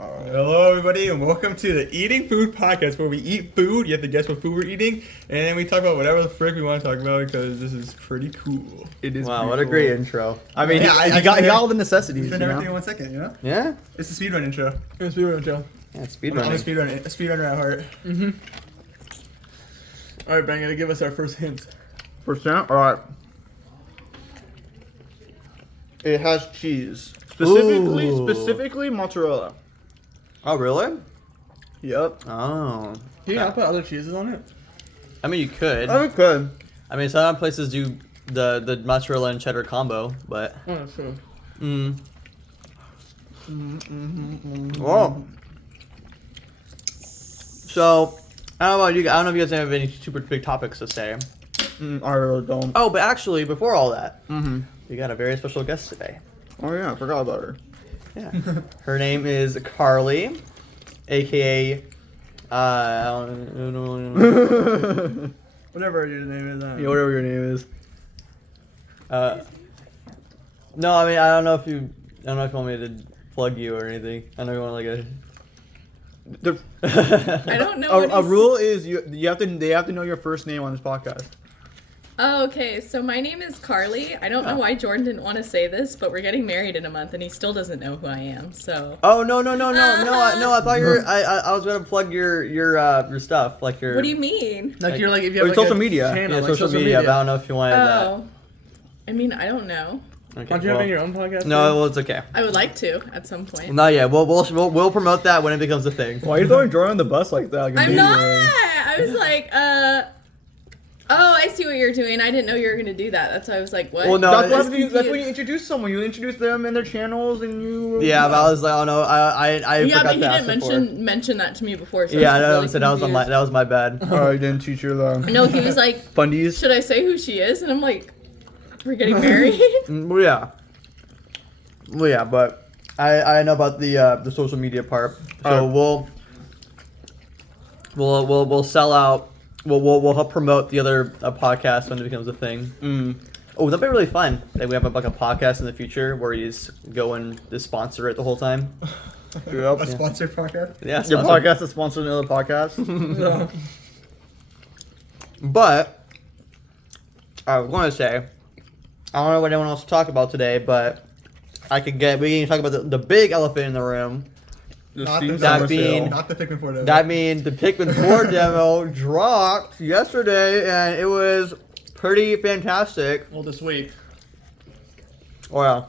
Hello, everybody, and welcome to the Eating Food Podcast, where we eat food. You have to guess what food we're eating, and then we talk about whatever the frick we want to talk about because this is pretty cool. It is. Wow, what a great intro. I mean, Yeah, he got all the necessities. Spend everything in 1 second, you know? Yeah? It's a speedrun intro. It's speedrun intro. Yeah, I'm a speedrunning. speedrunner at heart. All right, Bang, give us our first hint. First hint? All right. It has cheese. Specifically mozzarella. Oh, really? Yep. Oh. Can you not put other cheeses on it? I mean, you could. Oh, it could. I mean, some places do the mozzarella and cheddar combo, but... Oh, that's true. Whoa. So, I don't know about you guys. I don't know if you guys have any super big topics to say. I really don't. Oh, but actually, before all that, we got a very special guest today. Oh, yeah, I forgot about her. Yeah. Her name is Carly, a.k.a. I don't know. Whatever your name is. Yeah, whatever your name is. No, I mean, I don't know if you want me to plug you or anything. I know you want I don't know. A rule is they have to know your first name on this podcast. Oh, okay. So my name is Carly. I don't know why Jordan didn't want to say this, but we're getting married in a month, and he still doesn't know who I am. So. Oh no! I thought I was gonna plug your stuff, like your. What do you mean? Like you're like if you have social a media. channel, Yeah, like social media. But I don't know if you wanted that. Oh. I mean, I don't know. Okay, Don't you have your own podcast? No, well, it's okay. I would like to at some point. Not yet. We'll promote that when it becomes a thing. Why are you throwing Jordan on the bus like that? Like I'm not. I was like, Oh, I see what you're doing. I didn't know you were gonna do that. That's why I was like, what? Well, no, That's when you introduce someone. You introduce them and their channels, and you. Yeah, but I was like, oh no, I Yeah, forgot but he to ask didn't mention that to me before. So Yeah, I no, was so really that was my bad. Oh, I didn't teach you the. No, he was like, fundies. should I say who she is? And I'm like, we're getting married. Well, yeah, but I know about the social media part, so we'll sell out. We'll help promote the other podcast when it becomes a thing. Oh, that'd be really fun. Like we have a podcast in the future where you just go and just sponsor it the whole time. Yep. A sponsored podcast? Yeah, Your podcast is sponsored another podcast. But I was going to say, I don't know what anyone else to talk about today, but we can talk about the big elephant in the room. Not the Pikmin 4 demo. That means the Pikmin 4 demo dropped yesterday, and it was pretty fantastic. Well, this week. Oh yeah.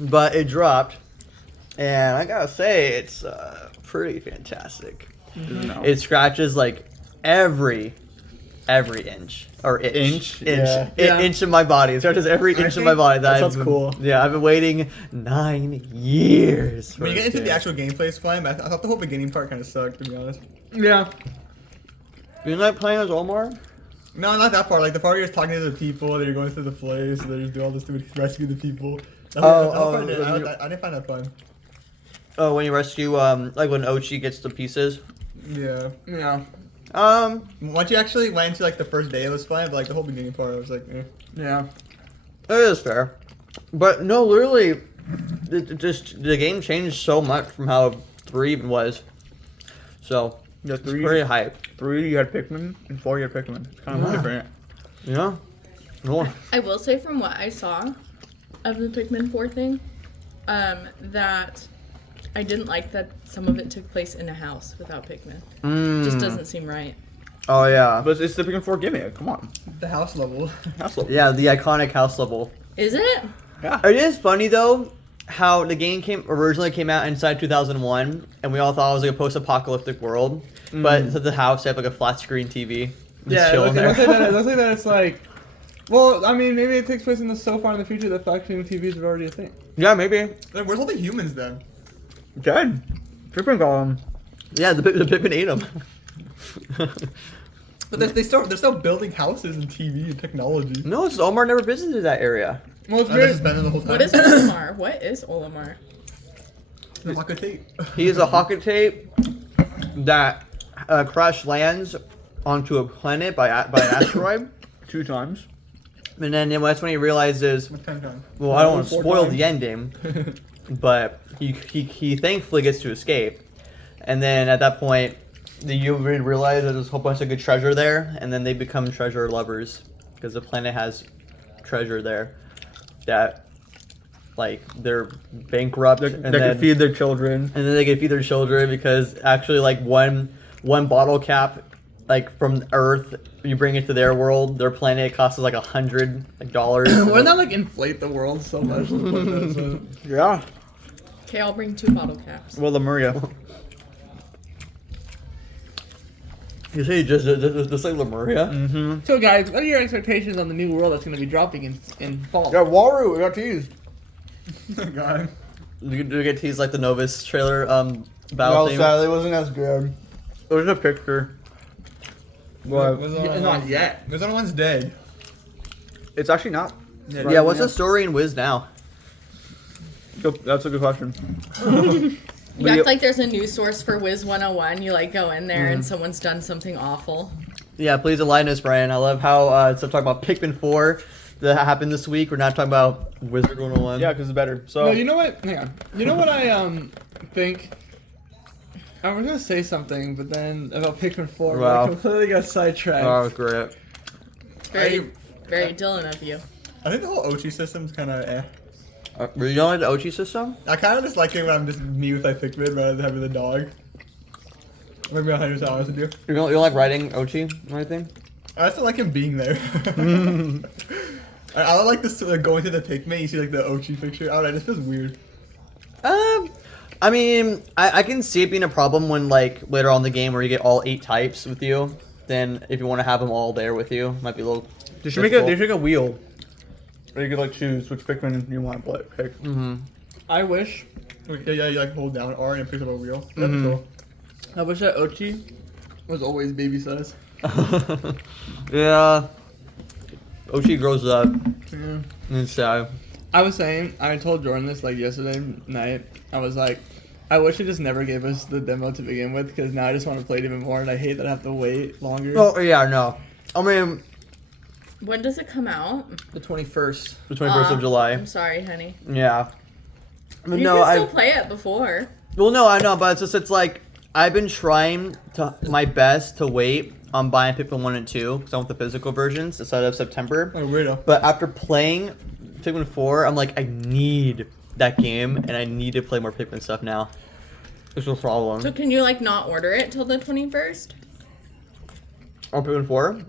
But it dropped, and I gotta say, it's pretty fantastic. No. It scratches like every inch or inch of my body. It scratches every inch of my body. That sounds cool. Yeah, I've been waiting 9 years. When you get into the actual gameplay, it's fine, but I thought the whole beginning part kind of sucked, to be honest. Yeah. You like playing as Omar? No, not that part. Like the part where you're talking to the people, that you're going through the place, and they just do all this stupid rescue the people. I didn't find that fun. Oh, when you rescue, like when Ochi gets the pieces. Yeah. Yeah. Once you actually went into like the first day, it was fine, but like the whole beginning part, I was like, eh. Yeah. It is fair, but no, literally, the game changed so much from how 3 even was. So Yeah, it's pretty hype. 3 you had Pikmin, and 4 you had Pikmin. It's kind of different. Yeah. Cool. I will say from what I saw of the Pikmin 4 thing, that I didn't like that some of it took place in a house without Pikmin. Just doesn't seem right. Oh yeah. But it's the Pikmin 4 gimmick. Come on. The house level. House level. Yeah, the iconic house level. Is it? Yeah. It is funny though how the game originally came out inside 2001, and we all thought it was like a post-apocalyptic world. But instead of the house, they have like a flat screen TV. Yeah, it looks like that. It's like, well, I mean, maybe it takes place so far in the future that flat screen TVs are already a thing. Yeah, maybe. Like, where's all the humans then? Dead. Pikmin got them. Yeah, the Pikmin ate them. But they're still building houses and TV and technology. No, it's Omar never visited that area. Well, it's This has been in the whole time. What is Olimar? What is Olimar? The Haka tape. He is a Hockatate that crash lands onto a planet by an asteroid 2 times. And then that's when he realizes, What time? well, I don't want to spoil the ending, but he thankfully gets to escape. And then at that point, you realize that there's a whole bunch of good treasure there, and then they become treasure lovers because the planet has treasure there that, like, they're bankrupt They and can then feed their children. and then they can feed their children because actually, like, one bottle cap, like, from Earth, you bring it to their world, their planet, it costs like $100. Wouldn't that like inflate the world so much? Yeah. Okay, I'll bring 2 bottle caps. Well, Lemuria. You say just like Lemuria? Mm-hmm. So, guys, what are your expectations on the new world that's going to be dropping in fall? Yeah, Waru, we got teased. Got him. Did you get teased like the Novus trailer battle No, theme? sadly, it wasn't as good. It was a picture. What? Was Not yet. the other one's dead. It's actually not. Yeah, what's the story in Wiz now? That's a good question. You act like there's a news source for Wiz 101. You like go in there and someone's done something awful. Yeah, please enlighten us, Brian. I love how instead of talking about Pikmin 4 that happened this week, we're not talking about Wizard 101. Yeah, because it's better. So No, you know what? Hang on. You know what I think? I was gonna say something, but then about Pikmin 4, but Wow. I completely got sidetracked. Oh, great. Very Dylan of you. I think the whole Ochi system's kind of eh. Were you on the Ochi system? I kind of just like it when I'm just me with my Pikmin rather than having the dog. Maybe 100% honest with you. You don't like riding Ochi or anything? I still like him being there. I don't like this like, going to the Pikmin. You see like the Ochi picture. I don't know. It just feels weird. I mean, I can see it being a problem when, like, later on in the game where you get all 8 types with you. Then if you want to have them all there with you, might be a little. they should make a wheel. Or you could like choose which Pikmin you want to pick. Mm-hmm. I wish. Yeah, you like hold down R and it picks up a wheel. That's cool. I wish that Ochi was always baby size. Yeah. Ochi grows up. Yeah. It's sad. I was saying, I told Jordan this like yesterday night. I was like, I wish it just never gave us the demo to begin with, because now I just want to play it even more, and I hate that I have to wait longer. Oh, yeah, no. I mean, When does it come out? The 21st. the 21st of July. I'm sorry, honey. Yeah. But You no, can still I. play it before. Well, no, I know, but it's just, it's like, I've been trying my best to wait on buying Pikmin 1 and 2, because I want the physical versions instead of September. Oh, weirdo. But after playing Pikmin 4, I'm like, I need that game, and I need to play more Pikmin stuff now. There's no problem. So can you like not order it till the 21st? On Pikmin 4?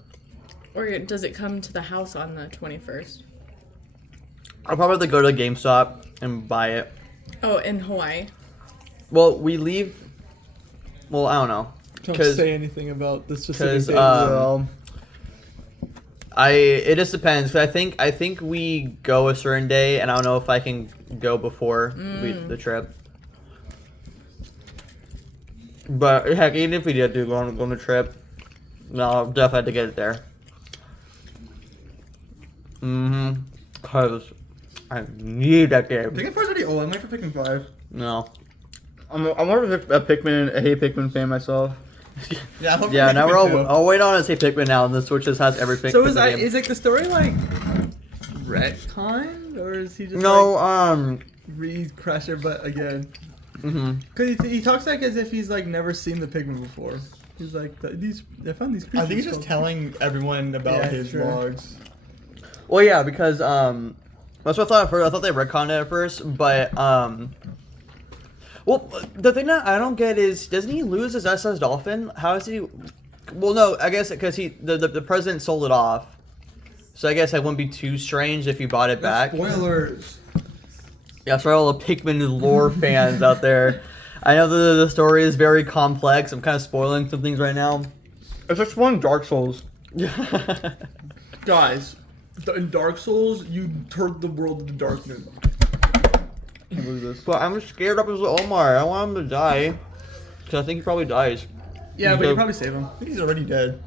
Or does it come to the house on the 21st? I'll probably have to go to GameStop and buy it. Oh, in Hawaii. Well, we leave. Well, I don't know. Don't 'Cause- say anything about the specific 'cause, date. It just depends. 'Cause I think we go a certain day, and I don't know if I can go before the trip. But heck, even if we did go on the trip, no, I'll definitely have to get it there. Cause I need that game. Pikmin 4 is already old. I'm waiting for Pikmin 5. No. I'm more of a Hey Pikmin fan myself. Yeah, I hope Yeah, for now Pikmin we're all. 2. I'll wait on it to say Pikmin now, and the Switch just has every Pikmin. So is game. like the story like retconned, or is he just No, like re-crash their butt again? Because he talks like as if he's like never seen the Pikmin before. He's like, I found these creatures. I think he's just called-" telling everyone about Yeah, his sure. vlogs. Well, yeah, because that's what I thought at first. I thought they retconned it at first, but well, the thing that I don't get is, doesn't he lose his SS Dolphin? How does he? Well, no, I guess because the president sold it off, so I guess it wouldn't be too strange if he bought it back. Spoilers. Yeah, for all the Pikmin lore fans out there, I know the story is very complex. I'm kind of spoiling some things right now. It's like one Dark Souls. Guys, in Dark Souls, you turned the world into darkness. Can't believe this. But I'm scared of his Omar. I want him to die, because I think he probably dies. Yeah, but you probably save him. I think he's already dead.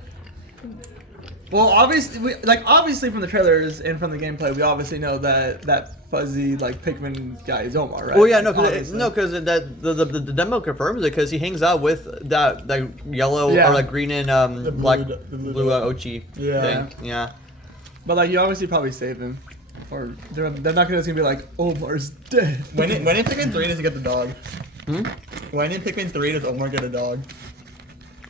Well, obviously from the trailers and from the gameplay, we obviously know that fuzzy like Pikmin guy is Omar, right? Well, yeah, no, Obviously. because the demo confirms it, because he hangs out with that yellow Yeah. or like green and The black blue blue Ochi Yeah. thing. Yeah. But like, you obviously probably save him. or they're not gonna be like Omar's dead. When in Pikmin 3 does he get the dog? Hmm? When in Pikmin 3 does Omar get a dog?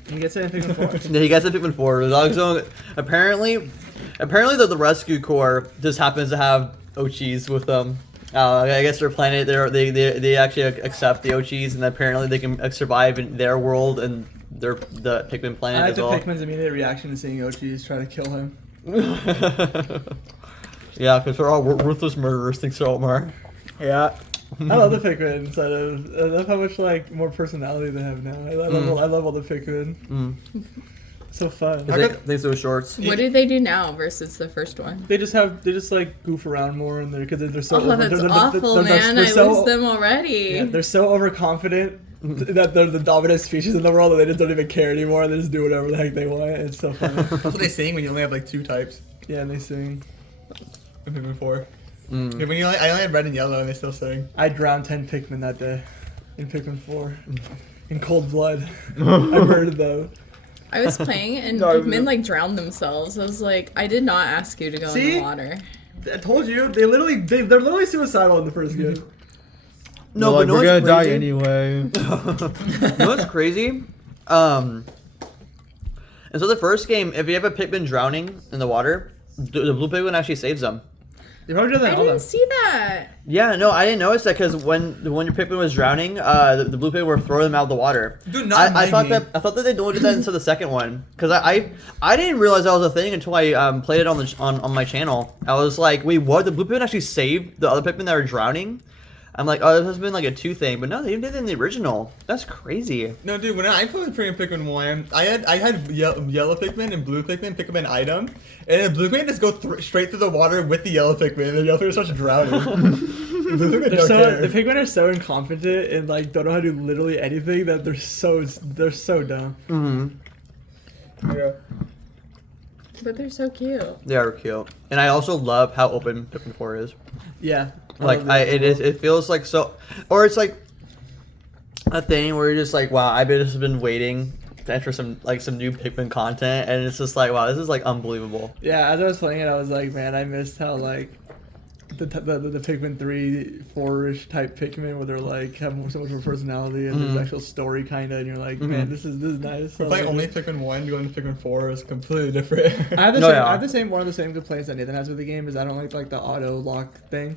He gets it in Pikmin 4. Yeah, he gets a Pikmin 4. The dog's own. Apparently the rescue corps just happens to have Ochis with them. I guess their planet, they actually accept the Ochis, and apparently they can survive in their world and the Pikmin planet I like as the well. Pikmin's immediate reaction to seeing Ochis try to kill him. Yeah, because they're all ruthless murderers, thanks to Omar. Yeah. I love the Pikmin inside of. I love how much like more personality they have now. I love all the Pikmin. Mm. So fun. Thanks to those shorts. What do they do now versus the first one? They just like goof around more and because they're so. Oh, that's awful, man! I lose them already. Yeah, they're so overconfident that they're the dominant species in the world that they just don't even care anymore. They just do whatever the heck they want. It's so funny. That's what they sing when you only have like 2 types. Yeah, and they sing. In Pikmin 4. Mm. Yeah, when I only have red and yellow and they still sing. I drowned 10 Pikmin that day in Pikmin 4 in cold blood. I murdered them. I was playing and No, Pikmin like drowned themselves. I was like, I did not ask you to go in See? the water. I told you they're literally suicidal in the first game. No, Well, but no we're gonna one's die crazy. anyway. You know what's crazy? And so the first game, if you have a Pikmin drowning in the water, the blue Pikmin actually saves them. They probably do that I in all didn't them. see that. Yeah, no, I didn't notice that because when your Pikmin was drowning, the blue Pikmin were throwing them out of the water. Dude, not I thought me. that they don't do that until the second one because I didn't realize that was a thing until I played it on my channel. I was like, wait, what? The blue Pikmin actually saved the other Pikmin that were drowning? I'm like, oh, this has been like a 2 thing, but no, they did it in the original. That's crazy. No, dude, when I played Pikmin 1, I had yellow Pikmin and blue Pikmin pick up an item, and the blue Pikmin just go straight through the water with the yellow Pikmin, and the yellow Pikmin starts drowning. Blue Pikmin don't care. The Pikmin are so incompetent and like don't know how to do literally anything that they're so dumb. Mm-hmm. Yeah. But they're so cute. They are cute, and I also love how open Pikmin 4 is. Yeah. Like it feels like so, or it's like a thing where you're just like, wow, I've just been waiting to enter some new Pikmin content, and it's just like, wow, this is like unbelievable. Yeah, as I was playing it, I was like, man, I missed how like the Pikmin 3, 4-ish type Pikmin where they're like have so much more personality and there's actual story kind of, and you're like, man, this is nice. If I only Pikmin 1, going to Pikmin 4 is completely different. I have the No, same. yeah. I have the same. One of the same complaints that Nathan has with the game is I don't like the auto lock thing.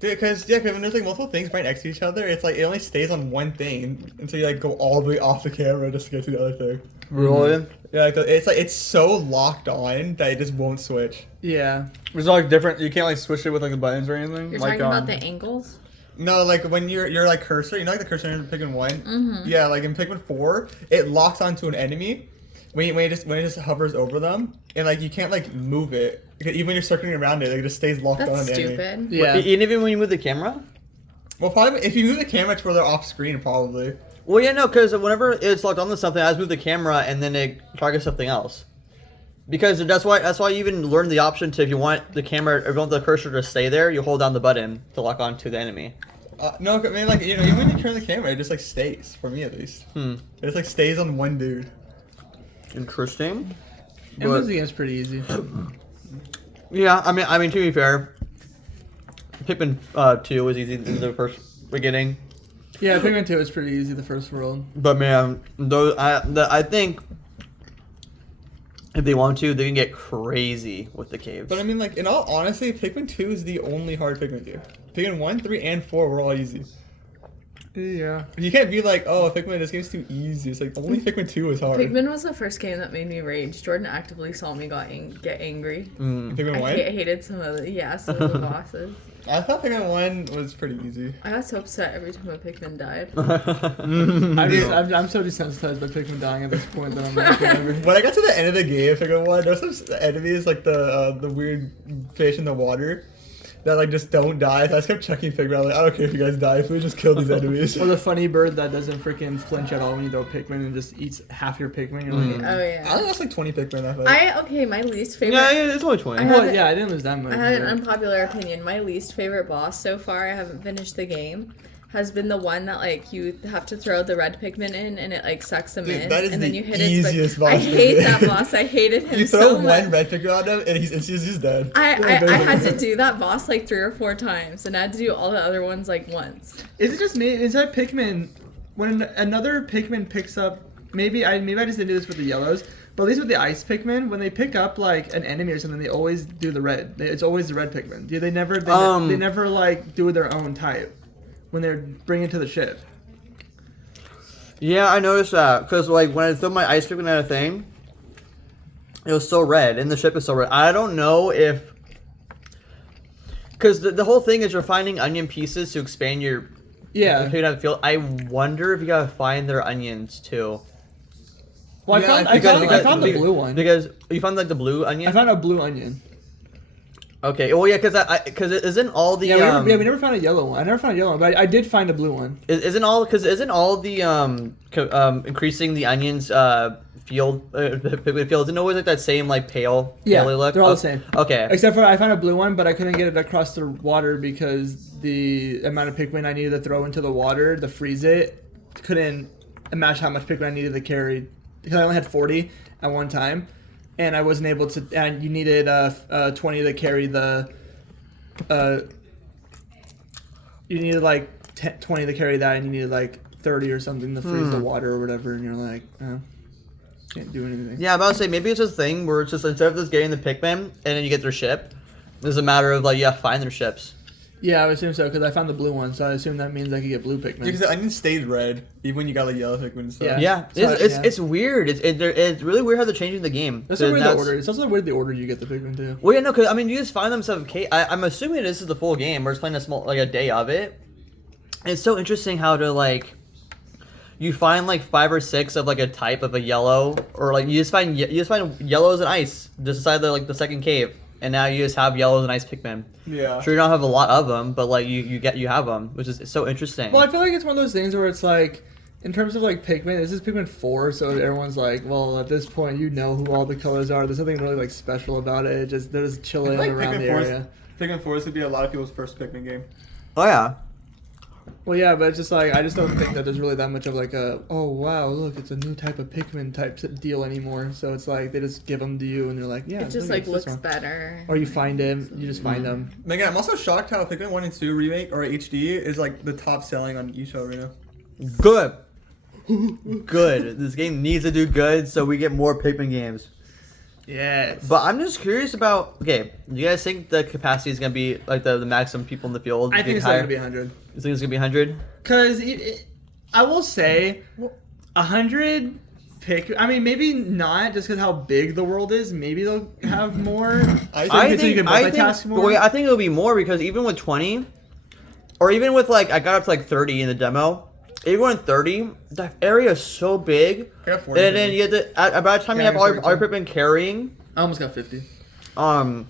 Dude, because when there's like multiple things right next to each other, it's like it only stays on one thing until you like go all the way off the camera just to get to the other thing. Really? Yeah, it's so locked on that it just won't switch. Yeah. It's like different. You can't like switch it with like the buttons or anything. You're like, talking about the angles? No, like when you're like cursor, you know, like the cursor in Pikmin 1. Mm-hmm. Yeah, like in Pikmin 4, it locks onto an enemy when it just hovers over them, and like you can't like move it. Because even when you're circling around it, like, it just stays locked on That's an enemy. stupid. Yeah. Even when you move the camera? Well, probably if you move the camera to where they're off screen, probably. Well, yeah, no, because whenever it's locked onto something, I just move the camera and then it targets something else. Because that's why you even learn the option to, if you want the camera, if you want the cursor to stay there, you hold down the button to lock onto the enemy. No, I mean like even when you turn the camera, it just like stays. For me at least, it just like stays on one dude. Interesting. And But- the game's pretty easy. Yeah, I mean, to be fair, Pikmin 2 was easy in the first beginning, Yeah, Pikmin 2 is pretty easy. The first world. but man, I think if they want to, they can get crazy with the caves. But I mean, like in all honesty, Pikmin 2 is the only hard Pikmin game. Pikmin 1, 3, and 4 were all easy. Yeah. You can't be like, oh, Pikmin, this game's too easy. It's like only Pikmin 2 is hard. Pikmin was the first game that made me rage. Jordan actively saw me get angry. Pikmin I 1? hated some of some of the bosses. I thought Pikmin 1 was pretty easy. I got so upset every time a Pikmin died. I'm so desensitized by Pikmin dying at this point that I'm like, whatever. When I got to the end of the game, Pikmin 1, there's some enemies like the weird fish in the water that like just don't die. So I just kept checking Pikmin. I was like, I don't care if you guys die, please just kill these enemies. Or the funny bird that doesn't freaking flinch at all when you throw Pikmin and just eats half your Pikmin. You're like, Oh I yeah. think that's like 20 Pikmin, I think. My least favorite. yeah, it's only 20. I well, haven't- yeah, I didn't lose that much. I have an but- unpopular opinion. My least favorite boss so far, I haven't finished the game, has been the one that like you have to throw the red Pikmin in and it like sucks them Dude, in, that is and then the you hit easiest it. But I boss to hate do. that boss. I hated him You throw so one much. red Pikmin on him, and he's dead. I had to do that boss like 3 or 4 times, and I had to do all the other ones like once. Is it just me? Is that Pikmin? When another Pikmin picks up, maybe I just didn't do this with the yellows, but at least with the ice Pikmin, when they pick up like an enemy or something, they always do the red. It's always the red Pikmin. They never like do their own type when they're bringing it to the ship. Yeah, I noticed that because like when I threw my ice Pikmin at a thing, it was still red, and the ship is still red. I don't know if because the whole thing is you're finding onion pieces to expand your Pikmin out of the field. I wonder if you gotta find their onions too. Well, Yeah, I found the blue one. Because you found like the blue onion. I found a blue onion. Okay. Well, yeah, because it isn't all the We never found a yellow one. I never found a yellow one, but I did find a blue one. isn't all the increasing the onions field Pikmin field isn't always like that same like pale look. They're all the same. Okay. Except for I found a blue one, but I couldn't get it across the water because the amount of Pikmin I needed to throw into the water to freeze it couldn't match how much Pikmin I needed to carry. Because I only had 40 at one time, and I wasn't able to. And you needed 20 to carry the. You needed like 20 to carry that, and you needed like 30 or something to freeze the water or whatever. And you're like, oh, can't do anything. Yeah, I'm about to say maybe it's a thing where it's just instead of just getting the Pikmin and then you get their ship, there's a matter of like you have to find their ships. Yeah, I would assume so because I found the blue one, so I assume that means I could get blue Pikmin. Because the onion stayed red even when you got like yellow Pikmin and stuff. Yeah. Yeah, So, it's weird. It's really weird how they're changing the game. That's the weird the order. It's also weird the order you get the Pikmin too. Well, yeah, no, because I mean, you just find them stuff. I'm assuming this is the full game. We're just playing a day of it. And it's so interesting how to like, you find like 5 or 6 of like a type of a yellow, or like you just find yellows and ice just inside the second cave, and now you just have yellows and ice Pikmin. Yeah. Sure, you don't have a lot of them, but like you have them, which is so interesting. Well, I feel like it's one of those things where it's like, in terms of like Pikmin, this is Pikmin 4, so everyone's like, well, at this point, you know who all the colors are. There's nothing really like special about it. They're just chilling around the area. Pikmin 4 would be a lot of people's first Pikmin game. Oh yeah. Well, yeah, but it's just like I just don't think that there's really that much of like a wow, look, it's a new type of Pikmin type deal anymore. So it's like they just give them to you, and they're like, yeah, It just look, like it's this looks one. better. Or you find him, you just find them. Megan, I'm also shocked how Pikmin 1 and 2 remake or HD is like the top selling on eShop right now. Good. Good. This game needs to do good so we get more Pikmin games. Yes. But I'm just curious about. Okay, you guys think the capacity is gonna be like the maximum people in the field? I think it's higher? going to be 100. You think it's gonna be 100? Because I will say 100 I mean, maybe not just because how big the world is. Maybe they'll have more. I so you can multitask more. Wait, I think it'll be more because even with 20, or even with like I got up to like 30 in the demo. Even going 30, that area is so big. I got 40. And then you get to by the time you have all your Pikmin carrying. I almost got 50. By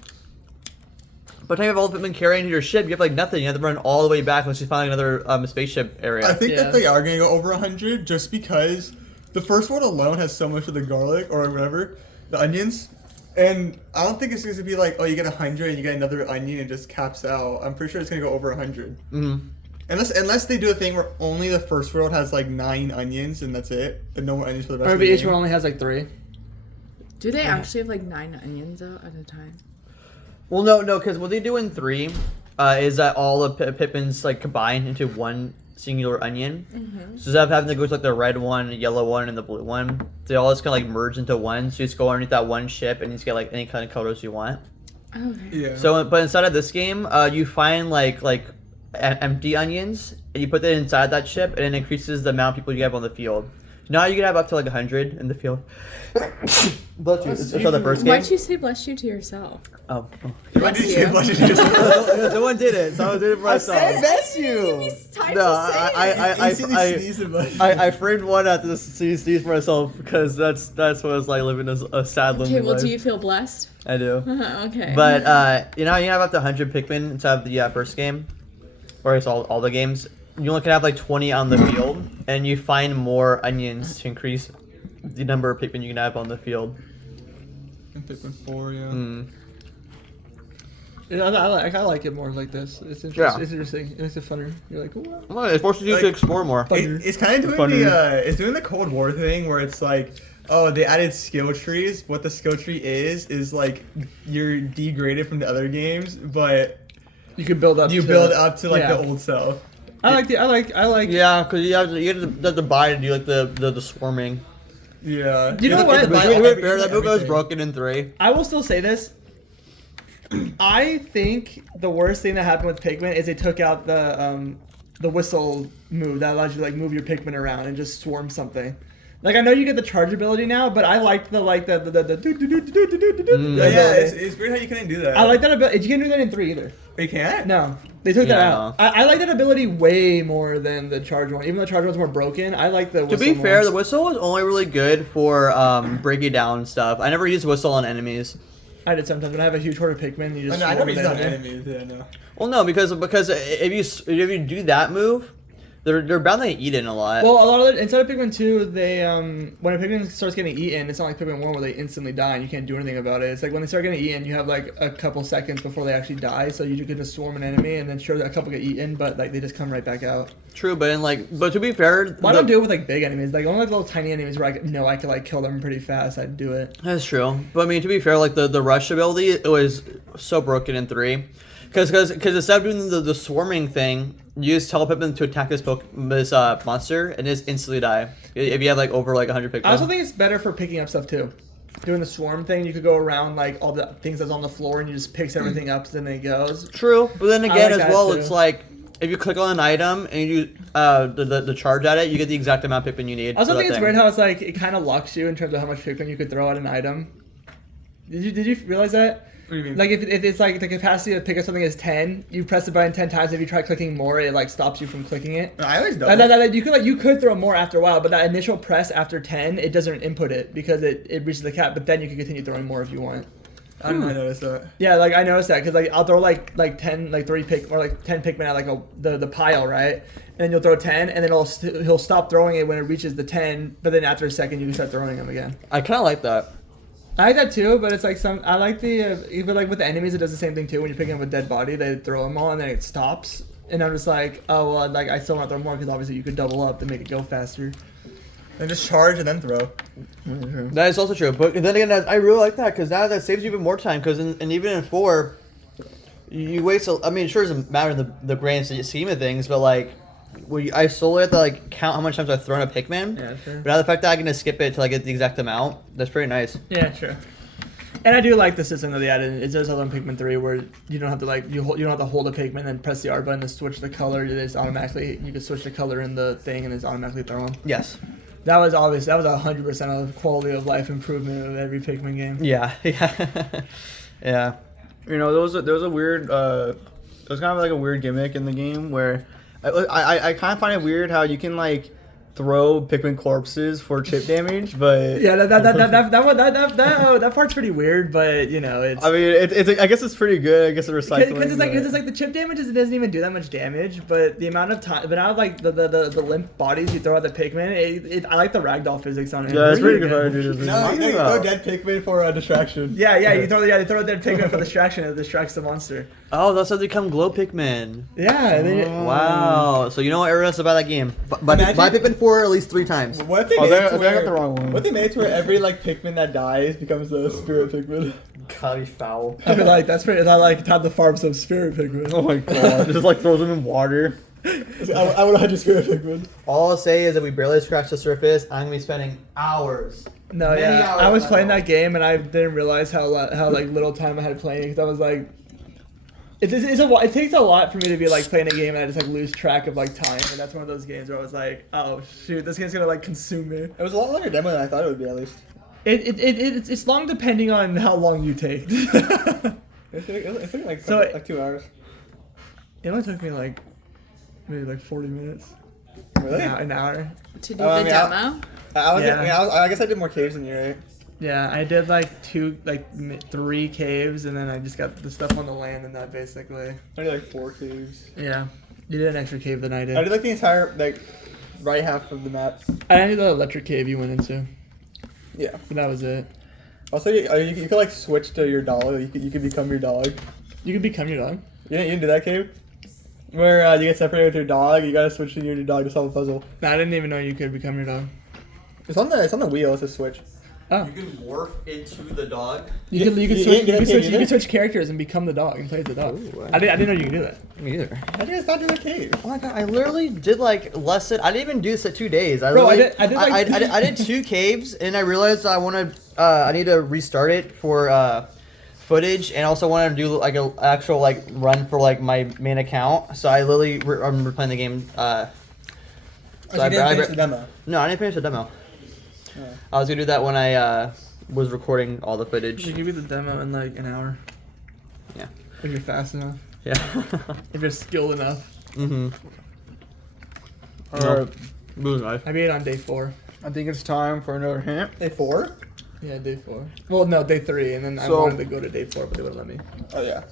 the time you have all the Pikmin carrying to your ship, you have like nothing. You have to run all the way back unless you find another spaceship area. I think that they are going to go over 100 just because the first one alone has so much of the garlic or whatever, the onions. And I don't think it's going to be like, oh, you get 100 and you get another onion and just caps out. I'm pretty sure it's going to go over 100. Mm-hmm. Unless they do a thing where only the first world has like 9 onions and that's it, and no more onions for the rest Or of the maybe each game. one only has like 3. Do they actually have like 9 onions out at a time? Well, no, because what they do in 3 is that all the Pikmins like combine into one singular onion. Mm-hmm. So instead of having to go to like the red one, the yellow one, and the blue one, they all just kind of like merge into one. So you just go underneath that one ship and you just get like any kind of colors you want. Okay. Yeah. So, but inside of this game, you find like empty onions and you put that inside that ship, and it increases the amount of people you have on the field. Now you can have up to like 100 in the field. Bless you. It's not the first game. Why'd you say bless you to yourself? Oh. Why did you say Bless bless you? No one did it. Someone did it for myself. bless you. No, I I framed one at the sneeze for myself because that's what it's like living a sad lonely Okay, well, life. do you feel blessed? I do. Okay. But you have up to 100 Pikmin inside of the first game, or it's all the games. You only can have like 20 on the field, and you find more onions to increase the number of Pikmin you can have on the field. Pikmin 4, yeah. I like it more like this. It's interesting. Yeah. It's interesting. It makes it funner. You're like, ooh. Well, it forces you Like- to explore more. It's kind of doing it's doing the Cold War thing where it's like, oh, they added skill trees. What the skill tree is like you're degraded from the other games, but You can build up. you to, build up to like yeah. the old self. I like. Yeah, because you have to divide and do like the swarming. Yeah. You know what? But Buy to be everything- fair, that move was everything. broken in 3. I will still say this. I think the worst thing that happened with Pikmin is they took out the whistle move that allows you to like move your Pikmin around and just swarm something. Like I know you get the charge ability now, but I liked the Yeah, it's weird how you couldn't do that. I like that ability. You can't do that in 3 either. You can't. No, they took that Yeah, out. I like that ability way more than the charge one. Even though the charge one's more broken, I like the To whistle be more. fair, the whistle was only really good for breaking down stuff. I never used whistle on enemies. I did sometimes when I have a huge horde of Pikmin. You just I swarm never used them that on in. enemies. Yeah, no. Well, no, because if you do that move, they're bound to get eaten a lot. Well, a lot of instead of Pikmin 2, they when a Pikmin starts getting eaten, it's not like Pikmin 1 where they instantly die and you can't do anything about it. It's like when they start getting eaten, you have like a couple seconds before they actually die, so you can just swarm an enemy and then sure a couple get eaten, but like they just come right back out. True, but to be fair, Why don't do it with like big enemies? Like only like little tiny enemies where I could like kill them pretty fast. I'd do it. That's true. But I mean, to be fair, like the rush ability, it was so broken in 3. Because instead of doing the swarming thing, you just tell Pikmin to attack this monster and just instantly die. If you have like over like 100 Pikmin. I also think it's better for picking up stuff too. Doing the swarm thing, you could go around like all the things that's on the floor and you just picks everything up and then it goes. True, but then I again, like as that well, too. it's like if you click on an item and you the charge at it, you get the exact amount of Pikmin you need. I also for think that it's thing. weird how it's like it kind of locks you in terms of how much Pikmin you could throw at an item. Did you realize that? What do you mean? Like if it's like the capacity to pick up something is 10, you press the button 10 times. If you try clicking more, it like stops you from clicking it. I always Like, double. you could throw more after a while, but that initial press after 10, it doesn't input it because it reaches the cap. But then you can continue throwing more if you want. I didn't notice that. Yeah, like I noticed that because like I'll throw like 10 like 3 pick or like 10 Pikmin at like the pile, right? And then you'll throw 10, and then he'll stop throwing it when it reaches the 10. But then after a second, you can start throwing them again. I kind of like that. I like that too, but it's like I like the even like with the enemies, it does the same thing too. When you're picking up a dead body, they throw them all, and then it stops. And I'm just like, oh well, like I still want to throw more because obviously you could double up to make it go faster. And just charge and then throw. That is also true. But then again, I really like that because now that saves you even more time. Because and even in 4, you waste. I mean, sure, it doesn't matter in the grand scheme of things, but like, I solely have to like count how much times I've thrown a Pikmin. Yeah, sure. But now the fact that I can just skip it till I get the exact amount, that's pretty nice. Yeah, sure. And I do like the system that they added. It does have on Pikmin 3 where you don't have to like you don't have to hold a Pikmin and press the R button to switch the color. It is automatically you can switch the color in the thing and it's automatically throw them. Yes. That was obvious. That was 100% of quality of life improvement of every Pikmin game. Yeah. Yeah. Yeah. You know, there was a weird, there was kind of like a weird gimmick in the game where I kind of find it weird how you can like throw Pikmin corpses for chip damage, but Yeah, that part's pretty weird, but you know it's. I mean, it's I guess it's pretty good. I guess the recycling. Because it's like the chip damage it doesn't even do that much damage, but the amount of time, but now like the limp bodies you throw at the Pikmin, I like the ragdoll physics on it. Yeah, it's pretty good. No, you throw dead Pikmin for a distraction. Yeah, they throw a dead Pikmin for distraction. It distracts the monster. Oh, that's how they become glow Pikmin. Yeah, and then Wow. So you know what everyone else about that game? Buy Imagine- Pikmin 4 at least 3 times. What if they Oh, made they- it I to think I got where, the wrong one. What if they made it to where every like Pikmin that dies becomes a spirit Pikmin? God, he's foul. I mean, like that's pretty. I like how the farm some spirit Pikmin. Oh my god! Just like throws them in water. I would 100 spirit Pikmin. All I'll say is that we barely scratched the surface. I'm gonna be spending hours. No, Many yeah, hours I was on playing that. that game and I didn't realize how like little time I had playing because I was like, it takes a lot for me to be like playing a game and I just like lose track of like time, and that's one of those games where I was like, oh shoot, this game's gonna like consume me. It was a lot longer demo than I thought it would be at least. It's long depending on how long you take. It took like, So- like 2 hours. It only took me like maybe like 40 minutes. Really? An hour. To do I the mean, demo? Yeah. I guess I did more caves than you, right? Yeah, I did like 3 caves, and then I just got the stuff on the land and that basically. I did like 4 caves. Yeah, you did an extra cave than I did. I did like the entire like right half of the map. I did the electric cave you went into. Yeah. And that was it. Also, you could like switch to your dog. You could become your dog. You can become your dog. You didn't do that, Cave? Where you get separated with your dog, you gotta switch to your dog to solve a puzzle. No, I didn't even know you could become your dog. It's on the wheel. It's a switch. Oh. You can morph into the dog. You can switch characters and become the dog and play as the dog. Ooh, wow. I didn't know you could do that. Me either. How do you guys not do the Cave? Oh my god, I literally did like less than, I didn't even do this at 2 days. Bro, I did I did 2 caves and I realized I need to restart it for footage and also wanted to do like an actual like run for like my main account. So I literally I'm replaying the game. So you didn't finish the demo. No, I didn't finish the demo. Oh. I was gonna do that when I was recording all the footage. They give you the demo in like an hour. Yeah. If you're fast enough. Yeah. If you're skilled enough. Mm-hmm. Alright, It was nice. I beat it on day 4. I think it's time for another hint. Day 4? Yeah, day 4. Well, no, day 3, and then I So- wanted to go to day 4, but they wouldn't let me. Oh yeah.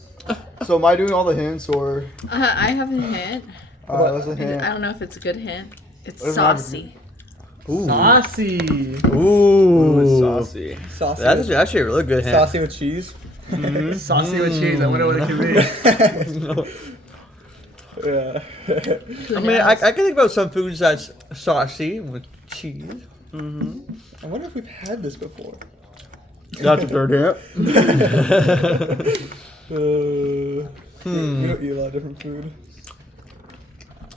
So am I doing all the hints or? I have a hint. Alright, what's the I hint? don't know if it's a good hint. It's What does it have to saucy. Ooh. Saucy. Ooh. It's saucy. Saucy. That's actually a really good hint. saucy with cheese. Saucy with cheese. I wonder what it could be. Yeah. I mean, I can think about some foods that's saucy with cheese. I wonder if we've had this before. That's a third hint. We don't eat a lot of different food.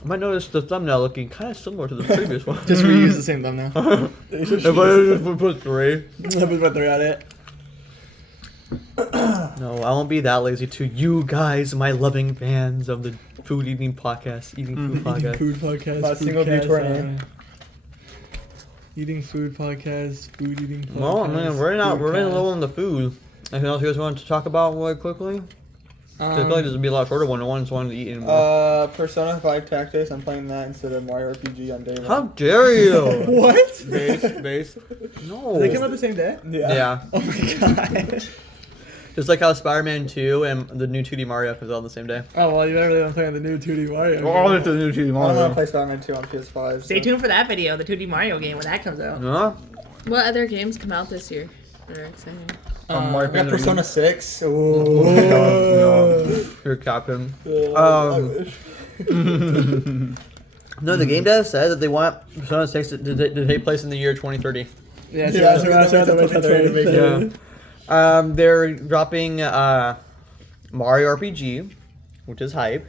I might notice the thumbnail looking kind of similar to the previous one. Just reuse the same thumbnail. You should If I just put 3. Put 3 on it. No, I won't be that lazy to you guys, my loving fans of the food eating podcast, eating food podcast. Food podcast. Not a single view to our foodcast, name. Eating food podcast. Food eating podcast. Well, I mean, we're running foodcast. low on the food. Anything else you guys want to talk about really quickly? I feel like this would be a lot shorter one. No one's wanting to eat anymore. Persona 5 Tactics. I'm playing that instead of Mario RPG on day 1. How dare you? What? Base. No. Did they come out the same day? Yeah. Oh my god. Just like how Spider-Man 2 and the new 2D Mario comes out on the same day. Oh well, you better really want to play on the new 2D Mario. Oh, it's a new team. I don't want to play Spider-Man 2 on PS5. Stay tuned for that video, the 2D Mario game when that comes out. Huh? What other games come out this year that are exciting? Mario I got Kart Persona 6. No. You're Captain. I wish. No, the game dev said that they want Persona 6 to take place in the year 2030. Yeah, Yeah, so that's that's the way what to they're trade. making. They're dropping Mario RPG, which is hype.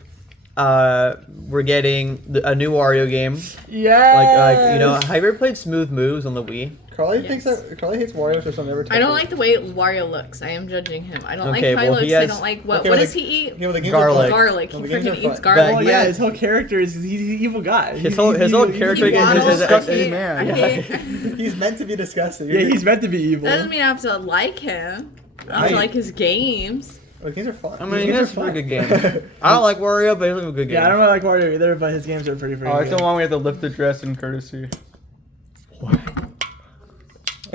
We're getting a new Wario game. Yeah. Like you know, have you ever played Smooth Moves on the Wii? Carly Yes. thinks that Carly hates Wario for some never. I don't like the way Wario looks. I am judging him. I don't Okay, like how he well, he looks. I has- don't like what. Okay, What well, does he eat? Yeah, well, the games Garlic. Are fun. Garlic. No, He the games freaking are eats fun. garlic. Well, yeah. yeah, his whole character is he's an evil guy. His whole character He is waddles. a disgusting I hate- man. I hate- He's meant to be disgusting. Yeah, he's meant to be evil. That doesn't mean I have to like him. I have to like his games. Oh, the games are fun. I These mean, games it's are a pretty fun. good game. I don't like Wario, but it's a good game. Yeah, I don't really like Wario either, but his games are pretty Oh, it's good. the one we have to lift the dress in courtesy.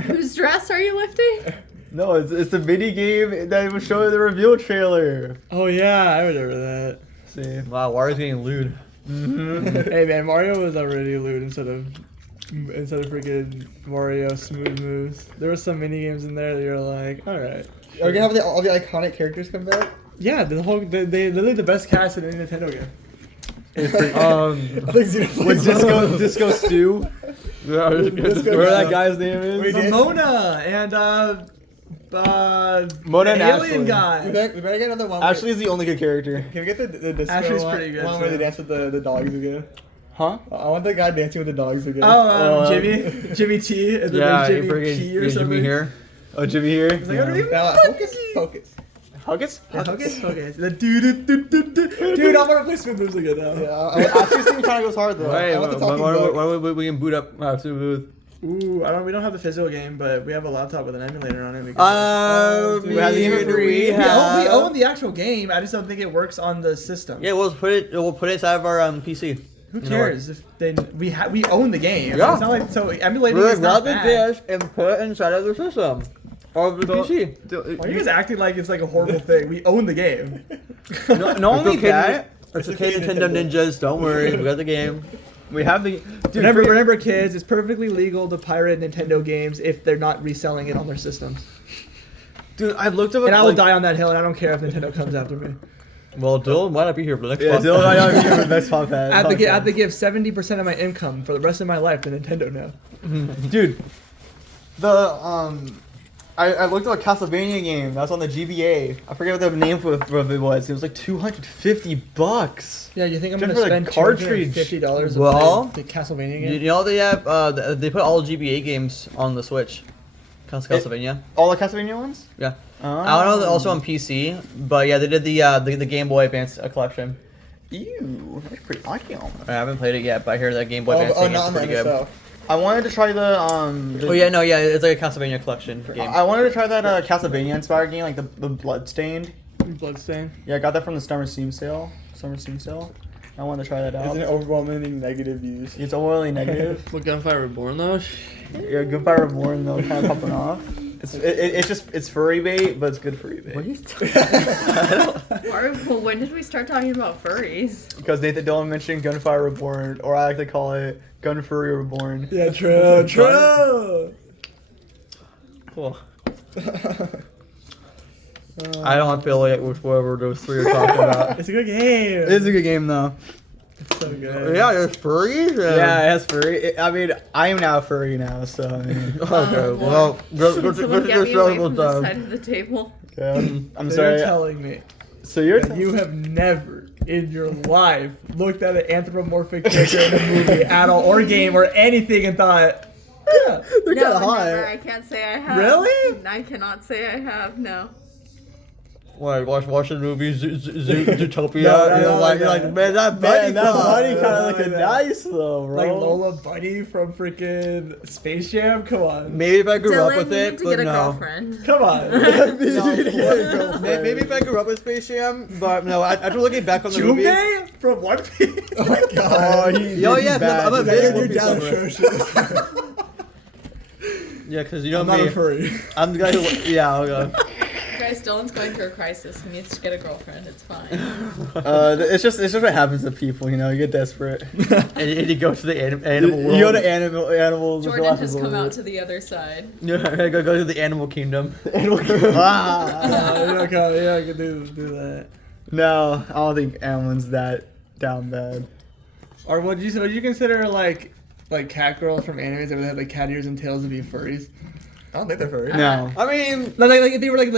Whose dress are you lifting? No, it's the mini game that was showing in the reveal trailer. Oh yeah, I remember that. See. Wow, Wario's getting lewd. Hey man, Mario was already lewd instead of freaking Wario smooth moves. There were some mini games in there that you're like, all right. Are we gonna have all the iconic characters come back? Yeah, they literally the best cast in any Nintendo game. I think Xenoblade Disco Stew. Yeah, Disco- Whatever that guy's name is. Wait, did- Mona and Mona and alien Ashley. guy. We better get another one. Ashley is the only good character. Can we get the disco Ashley's one? pretty good, One where too. they dance with the dogs again. Huh? I want the guy dancing with the dogs again. Jimmy T, and then Yeah, Jimmy you bring P or Jimmy something. here. Oh, Jimmy here. It's like, Focus. Huggins? Okay. The dude, I want to play Smooth Moves again now. Yeah, Ashley's thing kind of goes hard though. I want the talking book. Why we can boot up Smooth? Ooh, we don't have the physical game, but we have a laptop with an emulator on it. We can We have the game for we own the actual game. I just don't think it works on the system. Yeah, we'll put it inside of our PC. Who cares if we own the game? Yeah. It's not like so emulating We'll is not grab the bad. disc and put it inside of the system. Or the PC. Why are you guys acting like it's like a horrible thing? We own the game. Not only that, It's okay, Nintendo Ninjas. Don't worry, we got the game. we have the. Dude, Remember, kids, it's perfectly legal to pirate Nintendo games if they're not reselling it on their systems. Dude, I looked up. And I will die on that hill, and I don't care if Nintendo comes after me. Well, Dylan might not be here for the next Yeah, podcast. Dylan, I don't even next podcast. I have to give 70% of my income for the rest of my life to Nintendo now. Dude, I looked up a Castlevania game that's on the GBA. I forget what the name of it was. It was like $250. Yeah, you think I'm Just gonna for the spend cartridge. $250 to Well, play the Castlevania You game? know they have they put all GBA games on the Switch. Castlevania. All the Castlevania ones? Yeah. Oh. I don't know. They're also on PC, but yeah, they did the Game Boy Advance collection. Ew, that's pretty awesome. I haven't played it yet, but I hear that Game Boy Advance thing not is on the pretty good. NSO. I wanted to try the Oh yeah, no, yeah, it's like a Castlevania collection game. I wanted to try that Castlevania inspired game, like the Bloodstained. Bloodstain. Yeah, I got that from the Summer Steam Sale. I wanted to try that out. Isn't it overwhelming negative views? It's overly negative. What, Gunfire Reborn though? Yeah, Goodbye Reborn though, kind of popping off. It's furry bait, but it's good furry bait. What are you Well, when did we start talking about furries? Because Nathan Dillon mentioned Gunfire Reborn, or I like to call it Gun Furry Reborn. Yeah, true. Cool. I don't affiliate with whoever those three are talking about. It's a good game. It is a good game though. It's so good. Yeah, there's furries. Yeah, it has furry. I mean, I am now a furry now, so I mean. Okay, well, go Can someone to get me away from this time. side of the table? Okay, I'm So sorry. you're telling me So you're that you have never in your life looked at an anthropomorphic character in a movie at all, or game, or anything and thought, yeah, they're No, kind of hot. never. I can't say I have. Really? I cannot say I have. No. Like watching movies, Zootopia. No, you know, like, no. like man, that buddy, Man, that buddy no, kind of looking no. nice though, bro. like Lola Bunny from freaking Space Jam. Come on, Maybe if I grew up Dylan, with you it, need to but get a no. girlfriend. come on. Maybe if I grew up with Space Jam, but no. After looking back on the movie, Junpei from One Piece. Oh my god. Oh, he, Oh, he's yeah, bad. I'm a He's big bad. One You're Piece down lover. atrocious. Yeah, because you know I'm not me. a furry. I'm the guy who. Yeah, I'll go. Guys, Dylan's going through a crisis. He needs to get a girlfriend. It's fine. It's just what happens to people, you know. You get desperate. And you go to the animal world. You go to animals. with Jordan lots has of come out words. to the other side. Yeah, go to the animal kingdom. Ah. You don't come, yeah, I can do that. No, I don't think anyone's that down bad. Or would you consider like cat girls from animes that would have like cat ears and tails to be furries? I don't think they're furry. No. I mean, Like if they were like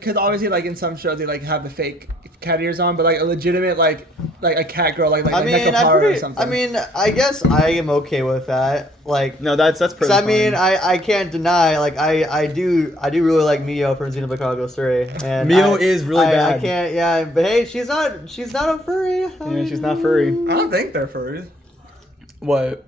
because obviously like in some shows they like have the fake cat ears on, but like a legitimate like a cat girl like I mean, Nekapara or something. I mean, I guess I am okay with that. Like, No, that's perfect. I mean, I can't deny, like, I do really like Mio from Xenoblade Chronicles 3. And Mio I- is really I bad. can't, yeah, but hey, she's not a furry. Yeah, she's not furry. I don't think they're furries. What?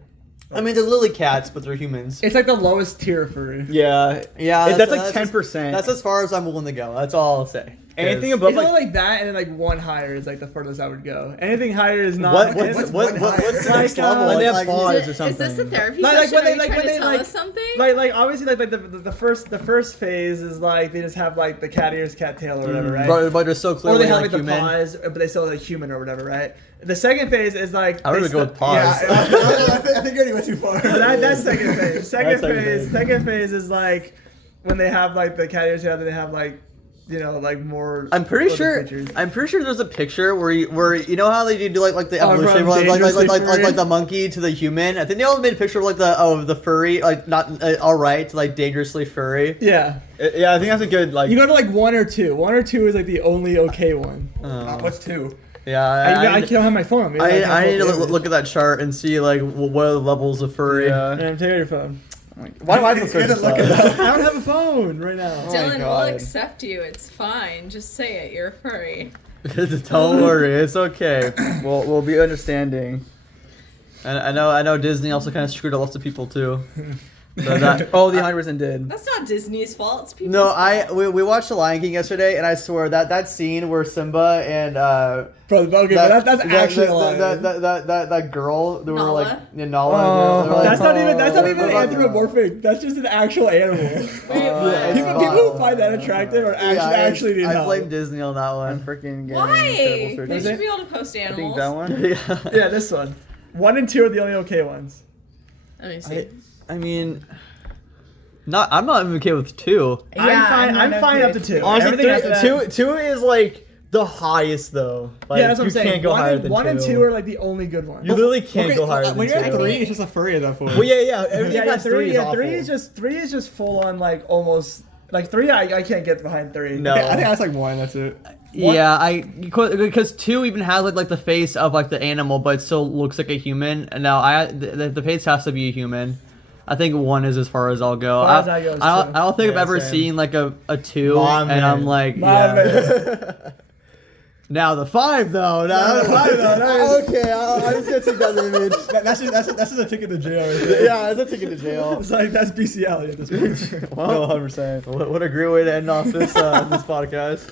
I mean, they're lily cats, but they're humans. it's like the lowest tier furry. Yeah. Yeah, That's like as- 10%. That's as far as I'm willing to go. That's all I'll say. Anything 'Cause- above It's like. only like that, and then like one higher is like the furthest I would go. Anything higher is not. What's what's what's one the higher? next Like, level? Like they have Like, paws Is, or is something. this a therapy Like session? when they Are you like trying when to they tell like us something? like obviously like the first phase is like they just have like the cat ears, cat tail or whatever, right? but they're so Or clearly they have like like the human. paws, but they still like human or whatever, right? The second phase is like I would they even go with st- paws. I think you already went too far. That's second phase. Second second phase. phase. Second phase is like when they have like the cat ears, tail, then they have like like more. I'm pretty other sure. features. I'm pretty sure there's a picture where you know how they do like the Oh, evolution, from like dangerously furry? the monkey to the human. I think they all made a picture of like the furry, like not all right to like dangerously furry. Yeah, Yeah, I think that's a good like. you go to like 1 or 2. 1 or 2 is like the only okay one. What's two? Yeah, I don't have my phone on me. I need to look at that chart and see like what are the levels of furry. Yeah. Yeah, take out your phone. Why do I have You to gotta search look this it up? up. I don't have a phone right now. Dylan will God. accept you. It's fine. Just say it. You're a furry. Don't worry, it's okay. We'll be understanding. And I know Disney also kind of screwed up lots of people too. So that, Oh, the 100% did. That's not Disney's fault. It's people's no, fault. we watched The Lion King yesterday, and I swear that scene where Simba and Bro, okay, but that's actually a lie. that girl they were Nala? like Nala. they were like, That's not even oh, anthropomorphic. That's just an actual animal. Wait, what? People who find that attractive are actually need I help. blame Disney on that one. Freaking Why? terrible They searches. should be able to post I animals. think that one. Yeah. Yeah, this one. 1 and 2 are the only okay ones. Let me see. I mean, I'm not even okay with 2. I'm fine up to 2. Honestly, Everything after that- two is like the highest though. Like, Yeah, that's what I'm you saying. can't go higher than 1 and 2 2 are like the only good ones. You literally can't Okay, go higher when than you're 2. at 3, it's just a furry at that point. Well, yeah. Everything Yeah, past 3 is awful. 3 is just full on like almost like 3. I can't get behind 3. No. Okay, I think that's like 1. That's it. Yeah, because 2 even has like the face of like the animal, but it still looks like a human. And now the face has to be a human. I think 1 is as far as I'll go. As far as I go is I 2. don't think I've Yeah, ever same. seen like a 2, My and man. I'm like, My yeah. man. Now the 5 though. Now the 5 though. Okay, I'm just gonna take that image. That's just a ticket to jail. Right there. Yeah, it's a ticket to jail. It's like that's besiality at this point. No, 100%. What a great way to end off this this podcast.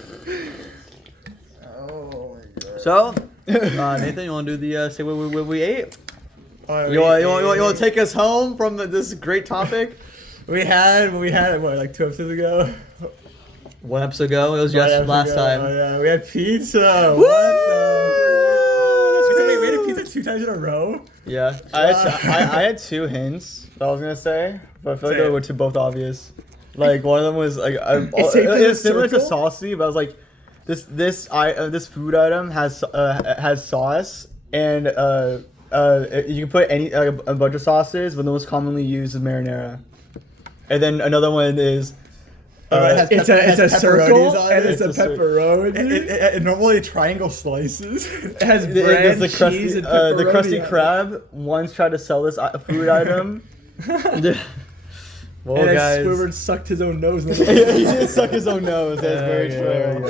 Oh my god. So, Nathan, you want to do the say what we ate? Alright, You want to take us home from this great topic? we had what, like 2 episodes ago. 1 episode ago. It was Right just after last ago. time. Oh yeah, we had pizza. Woo! What the? We made a pizza 2 times in a row. Yeah. I had 2 hints that I was gonna say, but I feel like Say they it. were too both obvious. Like one of them was like It's shaped in a it's similar to circle? saucy, but I was like, this food item has sauce and you can put any a bunch of sauces, but the most commonly used is marinara. And then another one is It's a circle pepperonis on and it. it's a It's a cir- pepperoni. It normally triangle slices. It has there's bread, the crusty, cheese, and the pepperoni. Krusty on it. Krab once tried to sell this food item. Well, And then guys. Squidward sucked his own nose. He did suck his own nose. That's very true.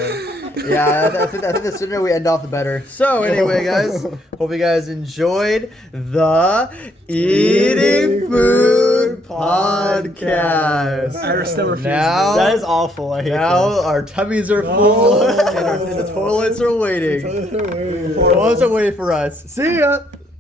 Yeah, I think the sooner we end off, the better. So anyway, guys, hope you guys enjoyed the Eating Food Podcast. I still refuse. Now, That is awful. I hate now this. our tummies are full and the toilets are waiting. The toilets are waiting for us. See ya.